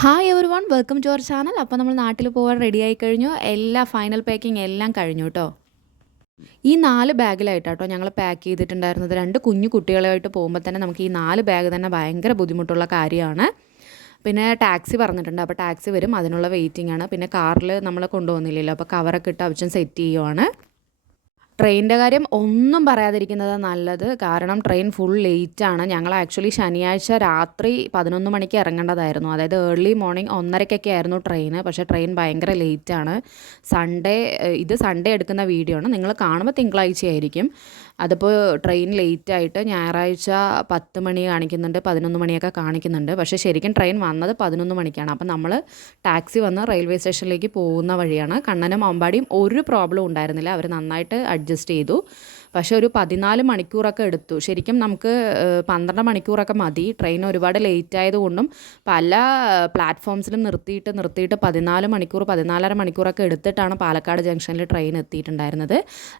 Hi everyone welcome to our channel. അപ്പോൾ നമ്മൾ നാട്ടിൽ പോകാൻ റെഡി ആയി കഴിഞ്ഞു. എല്ലാ ഫൈനൽ പാക്കിംഗ് എല്ലാം കഴിഞ്ഞു കേട്ടോ. ഈ 4 ബാഗിലായിട്ടാട്ടോ ഞങ്ങൾ പാക്ക് ചെയ്തിട്ടുണ്ടായിരുന്നത്. 2 കുഞ്ഞു കുട്ടികളായിട്ട് പോകുമ്പോൾ തന്നെ നമുക്ക് ഈ 4 ബാഗ് തന്നെ ഭയങ്കര ബുദ്ധിമുട്ടുള്ള കാര്യമാണ്. പിന്നെ ടാക്സി പറഞ്ഞിട്ടുണ്ട്, അപ്പോൾ ടാക്സി വരും, അതിനുള്ള വെയിറ്റിംഗ് ആണ്. പിന്നെ കാറിൽ നമ്മൾ കൊണ്ടുപോകുന്നില്ലല്ലോ, അപ്പോൾ കവറൊക്കെ ഇട്ട് അവിച്ചൻ സെറ്റ് ചെയ്യുവാണ്. ട്രെയിനിൻ്റെ കാര്യം ഒന്നും പറയാതിരിക്കുന്നത് നല്ലത്. കാരണം ട്രെയിൻ ഫുൾ ലേറ്റാണ്. ഞങ്ങൾ ആക്ച്വലി ശനിയാഴ്ച രാത്രി 11 മണിക്ക് ഇറങ്ങേണ്ടതായിരുന്നു. അതായത് ഏർലി മോർണിംഗ് 1:30 ആയിരുന്നു ട്രെയിന്. പക്ഷേ ട്രെയിൻ ഭയങ്കര ലേറ്റാണ്. ഇത് സൺഡേ എടുക്കുന്ന വീഡിയോ ആണ്. നിങ്ങൾ കാണുമ്പോൾ തിങ്കളാഴ്ചയായിരിക്കും. അതിപ്പോൾ ട്രെയിൻ ലേറ്റായിട്ട് ഞായറാഴ്ച 10 മണി കാണിക്കുന്നുണ്ട്, 11 മണിയൊക്കെ കാണിക്കുന്നുണ്ട്. പക്ഷേ ശരിക്കും ട്രെയിൻ വന്നത് 11 മണിക്കാണ്. അപ്പം നമ്മൾ ടാക്സി വന്ന് റെയിൽവേ സ്റ്റേഷനിലേക്ക് പോകുന്ന വഴിയാണ്. കണ്ണനും അമ്പാടിയും ഒരു പ്രോബ്ലം ഉണ്ടായിരുന്നില്ല. അവർ നന്നായിട്ട് അഡ്ജസ്റ്റ് ചെയ്തു. പക്ഷേ ഒരു 14 മണിക്കൂറൊക്കെ എടുത്തു. ശരിക്കും നമുക്ക് 12 മണിക്കൂറൊക്കെ മതി. ട്രെയിൻ ഒരുപാട് ലേറ്റ് ആയതുകൊണ്ടും പല പ്ലാറ്റ്ഫോംസിലും നിർത്തിയിട്ട് 14 മണിക്കൂർ 14.5 മണിക്കൂറൊക്കെ എടുത്തിട്ടാണ് പാലക്കാട് ജംഗ്ഷനിൽ ട്രെയിൻ എത്തിയിട്ടുണ്ടായിരുന്നത്.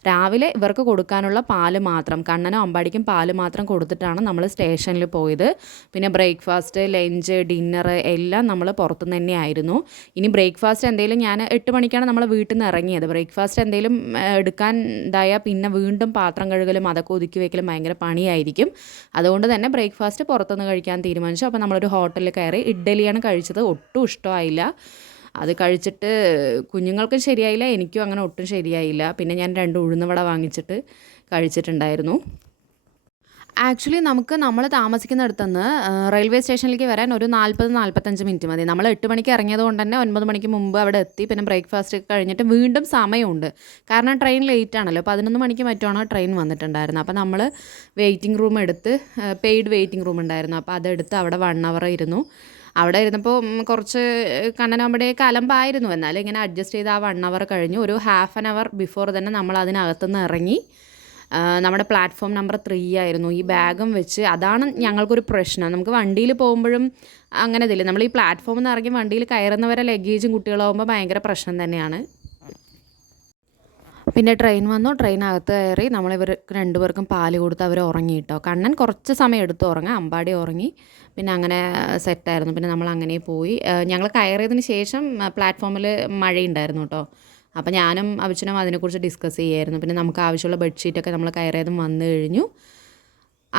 രാവിലെ ഇവർക്ക് കൊടുക്കാനുള്ള പാല് മാത്രം, കണ്ണനും അമ്പാടിക്കും പാല് മാത്രം കൊടുത്തിട്ടാണ് നമ്മൾ സ്റ്റേഷനിൽ പോയത്. പിന്നെ ബ്രേക്ക്ഫാസ്റ്റ്, ലഞ്ച്, ഡിന്നർ എല്ലാം നമ്മൾ പുറത്തുനിന്ന് തന്നെയായിരുന്നു. ഇനി ബ്രേക്ക്ഫാസ്റ്റ് എന്തെങ്കിലും ഞാൻ 8 മണിക്കാണ് നമ്മൾ വീട്ടിൽ നിന്ന് ഇറങ്ങിയത്. ബ്രേക്ക്ഫാസ്റ്റ് എന്തെങ്കിലും എടുക്കാൻ ഇതായാൽ പിന്നെ വീണ്ടും പാത്രം കഴുകലും അതൊക്കെ ഒതുക്കി വയ്ക്കലും ഭയങ്കര പണിയായിരിക്കും. അതുകൊണ്ട് തന്നെ ബ്രേക്ക്ഫാസ്റ്റ് പുറത്തുനിന്ന് കഴിക്കാൻ തീരുമാനിച്ചു. അപ്പോൾ നമ്മളൊരു ഹോട്ടലിൽ കയറി ഇഡ്ഡലിയാണ് കഴിച്ചത്. ഒട്ടും ഇഷ്ടമായില്ല. അത് കഴിച്ചിട്ട് കുഞ്ഞുങ്ങൾക്കും ശരിയായില്ല, എനിക്കും അങ്ങനെ ഒട്ടും ശരിയായില്ല. പിന്നെ ഞാൻ 2 ഉഴുന്നുവട വാങ്ങിച്ചിട്ട് കഴിച്ചിട്ടുണ്ടായിരുന്നു. ആക്ച്വലി നമ്മൾ താമസിക്കുന്നിടത്തുനിന്ന് റെയിൽവേ സ്റ്റേഷനിലേക്ക് വരാൻ ഒരു 40-45 മിനിറ്റ് മതി. നമ്മൾ 8 മണിക്ക് ഇറങ്ങിയത് കൊണ്ട് തന്നെ 9 മണിക്ക് മുമ്പ് അവിടെ എത്തി. പിന്നെ ബ്രേക്ക്ഫാസ്റ്റ് ഒക്കെ കഴിഞ്ഞിട്ട് വീണ്ടും സമയമുണ്ട്. കാരണം ട്രെയിൻ ലേറ്റ് ആണല്ലോ. 11 മണിക്ക് മറ്റാണ് ട്രെയിൻ വന്നിട്ടുണ്ടായിരുന്നത്. അപ്പോൾ നമ്മൾ വെയിറ്റിംഗ് റൂം എടുത്ത്, പെയ്ഡ് വെയിറ്റിംഗ് റൂം ഉണ്ടായിരുന്നു. അപ്പോൾ അതെടുത്ത് അവിടെ 1 അവർ ഇരുന്നു. അവിടെ ഇരുന്നപ്പോൾ കുറച്ച് കണ്ണനാകുമ്പോഴേക്ക് അലമ്പായിരുന്നു. എന്നാലും ഇങ്ങനെ അഡ്ജസ്റ്റ് ചെയ്ത് ആ 1 അവർ കഴിഞ്ഞു. ഒരു ഹാഫ് ആൻ അവർ ബിഫോർ തന്നെ നമ്മൾ അതിനകത്തുനിന്ന് ഇറങ്ങി. നമ്മുടെ പ്ലാറ്റ്ഫോം നമ്പർ 3 ആയിരുന്നു. ഈ ബാഗും വെച്ച് അതാണ് ഞങ്ങൾക്കൊരു പ്രശ്നം. നമുക്ക് വണ്ടിയിൽ പോകുമ്പോഴും അങ്ങനെ ഇതില്ല. നമ്മൾ ഈ പ്ലാറ്റ്ഫോമിൽ നിന്ന് ഇറങ്ങി വണ്ടിയിൽ കയറുന്നവരെ ലഗേജും കുട്ടികളാകുമ്പോൾ ഭയങ്കര പ്രശ്നം തന്നെയാണ്. പിന്നെ ട്രെയിൻ വന്നു. ട്രെയിനകത്ത് കയറി നമ്മളിവർ 2 പേർക്കും പാല് കൊടുത്ത് അവർ ഉറങ്ങി കേട്ടോ. കണ്ണൻ കുറച്ച് സമയം എടുത്ത് ഉറങ്ങാം, അമ്പാടി ഉറങ്ങി. പിന്നെ അങ്ങനെ സെറ്റായിരുന്നു. പിന്നെ നമ്മൾ അങ്ങനെ പോയി. ഞങ്ങൾ കയറിയതിന് ശേഷം പ്ലാറ്റ്ഫോമിൽ മഴയുണ്ടായിരുന്നു കേട്ടോ. അപ്പോൾ ഞാനും അവിച്ചനും അതിനെക്കുറിച്ച് ഡിസ്കസ് ചെയ്യുമായിരുന്നു. പിന്നെ നമുക്ക് ആവശ്യമുള്ള ബെഡ്ഷീറ്റൊക്കെ നമ്മൾ കയറിയതും വന്നു കഴിഞ്ഞു.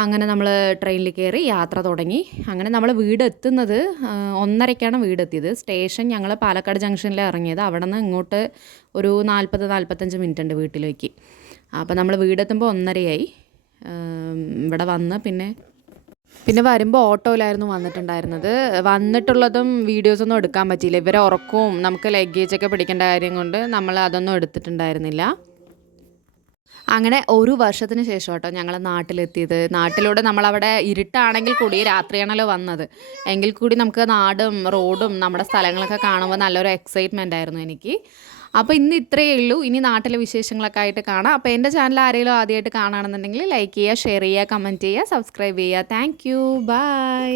അങ്ങനെ നമ്മൾ ട്രെയിനിൽ കയറി യാത്ര തുടങ്ങി. അങ്ങനെ നമ്മൾ വീടെത്തുന്നത് 1:30ക്കാണ് വീടെത്തിയത്. സ്റ്റേഷൻ ഞങ്ങൾ പാലക്കാട് ജംഗ്ഷനിൽ ഇറങ്ങിയത്. അവിടെ നിന്ന് ഇങ്ങോട്ട് ഒരു 40-45 മിനിറ്റ് ഉണ്ട് വീട്ടിലേക്ക്. അപ്പോൾ നമ്മൾ വീടെത്തുമ്പോൾ 1:30 ഇവിടെ വന്ന് പിന്നെ വരുമ്പോൾ ഓട്ടോയിലായിരുന്നു വന്നിട്ടുണ്ടായിരുന്നത്. വന്നിട്ടുള്ളതും വീഡിയോസൊന്നും എടുക്കാൻ പറ്റിയില്ല. ഇവരെ ഉറക്കവും നമുക്ക് ലഗേജൊക്കെ പിടിക്കേണ്ട കാര്യം കൊണ്ട് നമ്മൾ അതൊന്നും എടുത്തിട്ടുണ്ടായിരുന്നില്ല. അങ്ങനെ ഒരു വർഷത്തിന് ശേഷം കേട്ടോ ഞങ്ങൾ നാട്ടിലെത്തിയത്. നാട്ടിലൂടെ നമ്മളവിടെ ഇരുട്ടാണെങ്കിൽ കൂടി, രാത്രിയാണല്ലോ വന്നത്, എങ്കിൽ കൂടി നമുക്ക് നാടും റോഡും നമ്മുടെ സ്ഥലങ്ങളൊക്കെ കാണുമ്പോൾ നല്ലൊരു എക്സൈറ്റ്മെൻ്റ് ആയിരുന്നു എനിക്ക്. അപ്പോൾ ഇന്ന് ഇത്രയേ ഉള്ളൂ. ഇനി നാട്ടിലെ വിശേഷങ്ങളൊക്കെ ആയിട്ട് കാണാം. അപ്പോൾ എൻ്റെ ചാനൽ ആരെങ്കിലും ആദ്യമായിട്ട് കാണുകയാണെന്നുണ്ടെങ്കിൽ ലൈക്ക് ചെയ്യുക, ഷെയർ ചെയ്യുക, കമൻറ്റ് ചെയ്യുക, സബ്സ്ക്രൈബ് ചെയ്യുക. Thank you, by.